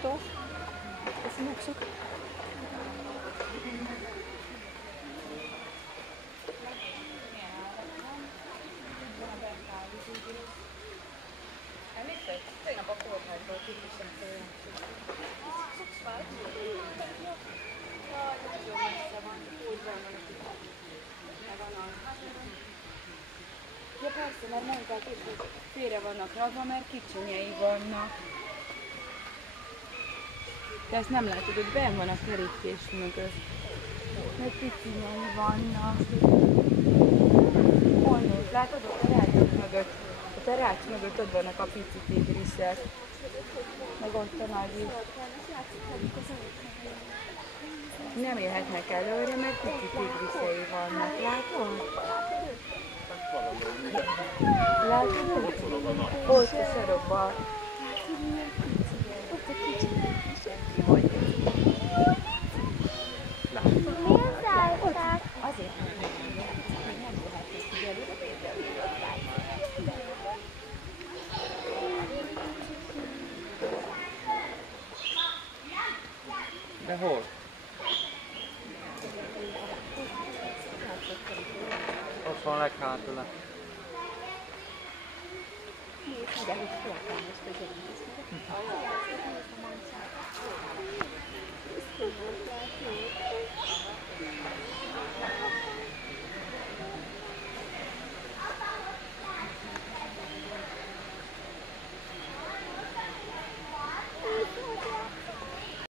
fotó. Köszönjük sok. Emlékszel? Tegnap a kórházban képviseltem olyan. Jaj, nagyon messze van, úgy van valaki. Ja persze, mert mondták is, hogy félre vannak rakva, mert kicsinyei vannak. De ezt nem látod, hogy benn van a kerítés mögött. Mert kicsinyei vannak. Onnét, látod, ott a rács mögött. Ott a rács mögött ott vannak a pici tigriszek. Meg ott a nagy is. Nem élhetnek előre, mert pici tigriszei vannak. Látod? Látod? Ott a sarokban. Ott a kicsi. Senki vagy. Miért zárták? Azért, mert nem jöhetnek így előre, például ott látni. De hol? Ott van leghátul. De hogy féltelmes, hogy